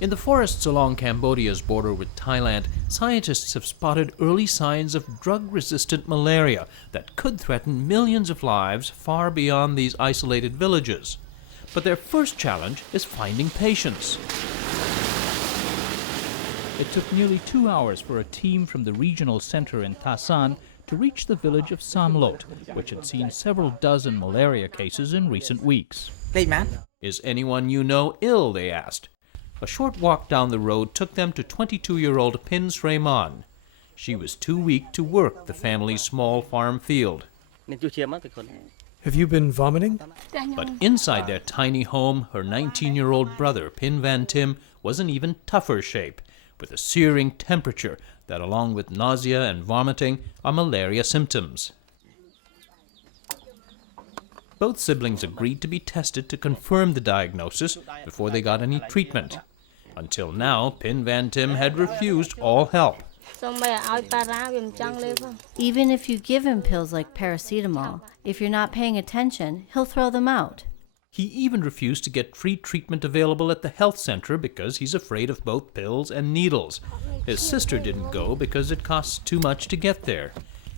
In the forests along Cambodia's border with Thailand, scientists have spotted early signs of drug-resistant malaria that could threaten millions of lives far beyond these isolated villages. But their first challenge is finding patients. It took nearly 2 hours for a team from the regional center in Tha San to reach the village of Samlot, which had seen several dozen malaria cases in recent weeks. Is anyone you know ill, they asked. A short walk down the road took them to 22-year-old Pin Srayman. She was too weak to work the family's small farm field. Have you been vomiting? But inside their tiny home, her 19-year-old brother, Pin Van Tim, was in even tougher shape, with a searing temperature that, along with nausea and vomiting, are malaria symptoms. Both siblings agreed to be tested to confirm the diagnosis before they got any treatment. Until now, Pin Van Tim had refused all help. Even if you give him pills like paracetamol, if you're not paying attention, he'll throw them out. He even refused to get free treatment available at the health center because he's afraid of both pills and needles. His sister didn't go because it costs too much to get there.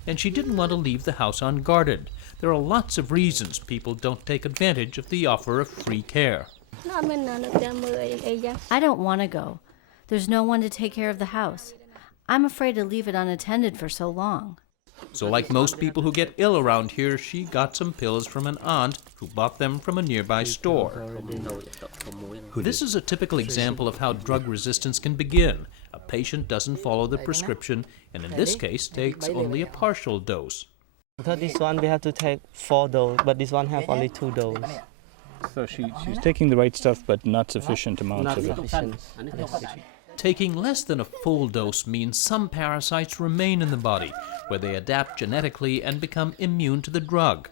And she didn't want to leave the house unguarded. There are lots of reasons people don't take advantage of the offer of free care. I don't want to go. There's no one to take care of the house. I'm afraid to leave it unattended for so long. So like most people who get ill around here, she got some pills from an aunt who bought them from a nearby store. This is a typical example of how drug resistance can begin. A patient doesn't follow the prescription and in this case takes only a partial dose. This one we have to take 4 doses, but this one have only 2 doses. So she's taking the right stuff, but not sufficient amounts of it. Taking less than a full dose means some parasites remain in the body, where they adapt genetically and become immune to the drug.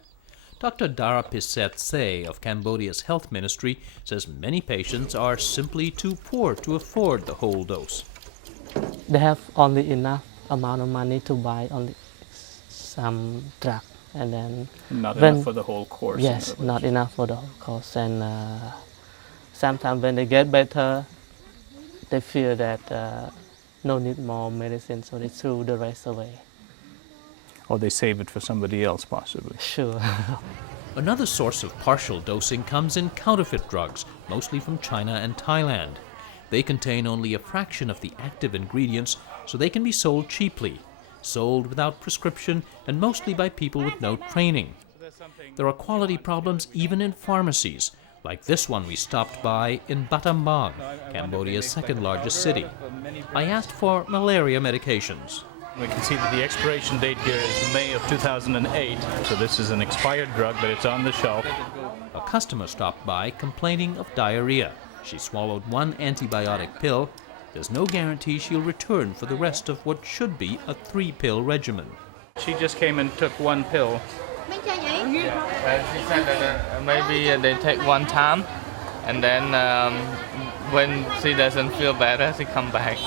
Dr. Darapiset Se of Cambodia's health ministry says many patients are simply too poor to afford the whole dose. They have only enough amount of money to buy only some drug, and then not enough for the whole course. Yes, not enough for the whole course. And sometimes when they get better, they feel that no need more medicine, so they throw the rest away. Or they save it for somebody else, possibly. Sure. Another source of partial dosing comes in counterfeit drugs, mostly from China and Thailand. They contain only a fraction of the active ingredients, so they can be sold cheaply, sold without prescription, and mostly by people with no training. There are quality problems even in pharmacies, like this one we stopped by in Battambang, Cambodia's second largest city. I asked for malaria medications. We can see that the expiration date here is May of 2008, so this is an expired drug, but it's on the shelf. A customer stopped by complaining of diarrhea. She swallowed one antibiotic pill. There's no guarantee she'll return for the rest of what should be a 3-pill regimen. She just came and took 1 pill. And she said that maybe they take 1 time, and then when she doesn't feel better, she come back.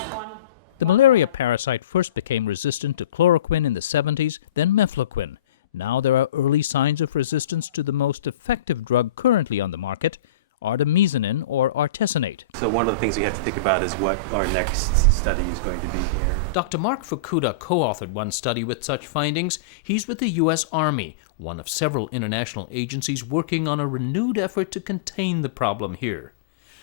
The malaria parasite first became resistant to chloroquine in the 70s, then mefloquine. Now there are early signs of resistance to the most effective drug currently on the market, artemisinin or artesunate. So one of the things we have to think about is what our next study is going to be here. Dr. Mark Fukuda co-authored one study with such findings. He's with the U.S. Army, one of several international agencies working on a renewed effort to contain the problem here.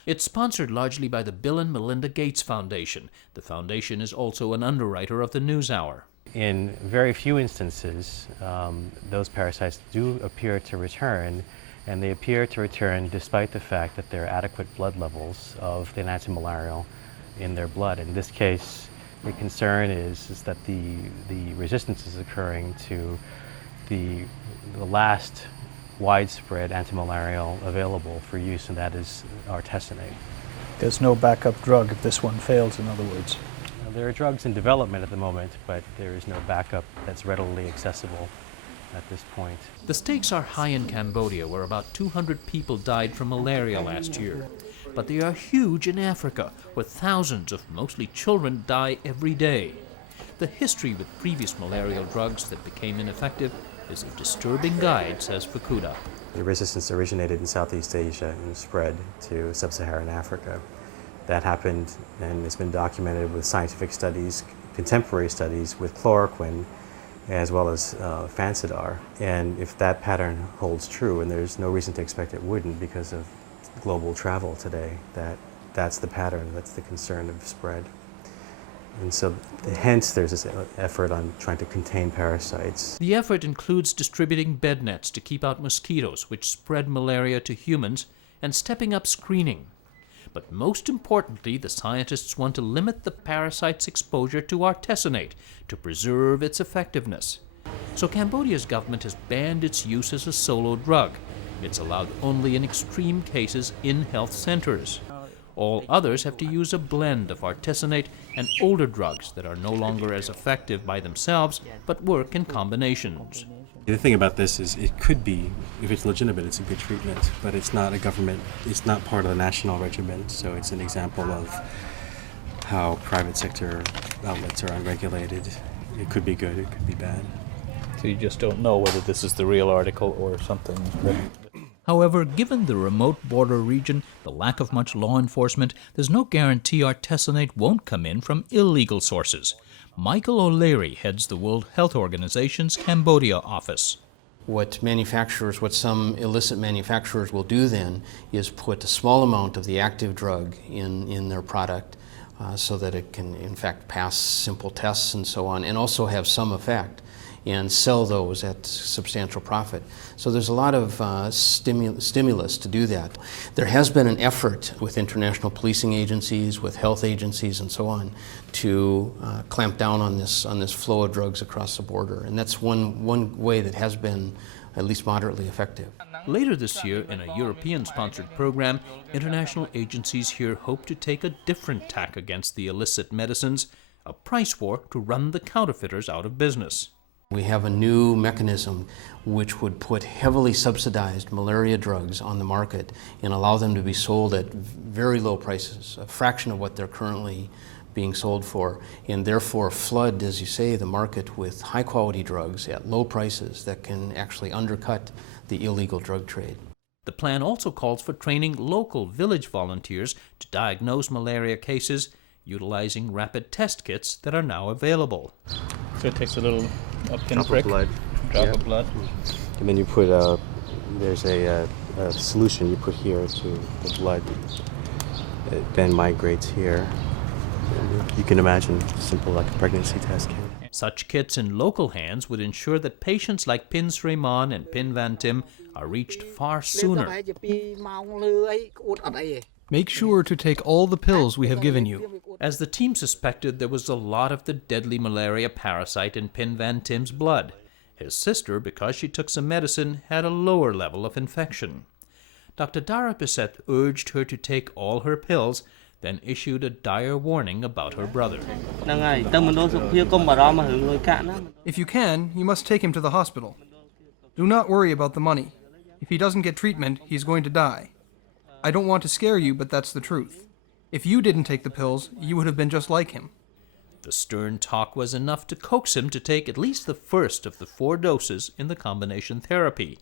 It's sponsored largely by the Bill and Melinda Gates Foundation. The foundation is also an underwriter of the NewsHour. In very few instances, those parasites do appear to return, and they appear to return despite the fact that there are adequate blood levels of the antimalarial in their blood. In this case, the concern is that the resistance is occurring to the last widespread antimalarial available for use, and that is artesunate. There's no backup drug if this one fails, in other words. There are drugs in development at the moment, but there is no backup that's readily accessible at this point. The stakes are high in Cambodia, where about 200 people died from malaria last year. But they are huge in Africa, where thousands of mostly children die every day. The history with previous malarial drugs that became ineffective is a disturbing guide, says Fukuda. The resistance originated in Southeast Asia and spread to sub-Saharan Africa. That happened, and it's been documented with scientific studies, contemporary studies with chloroquine, as well as Fansidar. And if that pattern holds true, and there's no reason to expect it wouldn't because of global travel today, that's the pattern, that's the concern of spread. And so hence there's this effort on trying to contain parasites. The effort includes distributing bed nets to keep out mosquitoes which spread malaria to humans and stepping up screening. But most importantly, the scientists want to limit the parasite's exposure to artesunate to preserve its effectiveness. So Cambodia's government has banned its use as a solo drug. It's allowed only in extreme cases in health centers. All others have to use a blend of artesunate and older drugs that are no longer as effective by themselves, but work in combinations. The thing about this is it could be, if it's legitimate, it's a good treatment, but it's not a government, it's not part of the national regimen, so it's an example of how private sector outlets are unregulated. It could be good, it could be bad. So you just don't know whether this is the real article or something. However, given the remote border region, the lack of much law enforcement, there's no guarantee artesunate won't come in from illegal sources. Michael O'Leary heads the World Health Organization's Cambodia office. What some illicit manufacturers will do then is put a small amount of the active drug in their product so that it can in fact pass simple tests and so on, and also have some effect, and sell those at substantial profit. So there's a lot of stimulus to do that. There has been an effort with international policing agencies, with health agencies and so on, to clamp down on this flow of drugs across the border. And that's one way that has been at least moderately effective. Later this year, in a European-sponsored program, international agencies here hope to take a different tack against the illicit medicines, a price war to run the counterfeiters out of business. We have a new mechanism which would put heavily subsidized malaria drugs on the market and allow them to be sold at very low prices, a fraction of what they're currently being sold for, and therefore flood, as you say, the market with high-quality drugs at low prices that can actually undercut the illegal drug trade. The plan also calls for training local village volunteers to diagnose malaria cases, utilizing rapid test kits that are now available. So it takes a little Drop of blood. Drop of blood. And then you put there's a solution you put here to the blood. It then migrates here. You can imagine, simple like a pregnancy test kit. Such kits in local hands would ensure that patients like Pin Sriman and Pin Van Tim are reached far sooner. Make sure to take all the pills we have given you. As the team suspected, there was a lot of the deadly malaria parasite in Pin Van Tim's blood. His sister, because she took some medicine, had a lower level of infection. Dr. Dara Pisset urged her to take all her pills, then issued a dire warning about her brother. If you can, you must take him to the hospital. Do not worry about the money. If he doesn't get treatment, he's going to die. I don't want to scare you, but that's the truth. If you didn't take the pills, you would have been just like him. The stern talk was enough to coax him to take at least the first of the 4 doses in the combination therapy.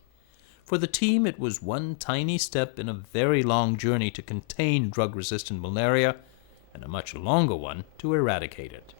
For the team, it was one tiny step in a very long journey to contain drug-resistant malaria, and a much longer one to eradicate it.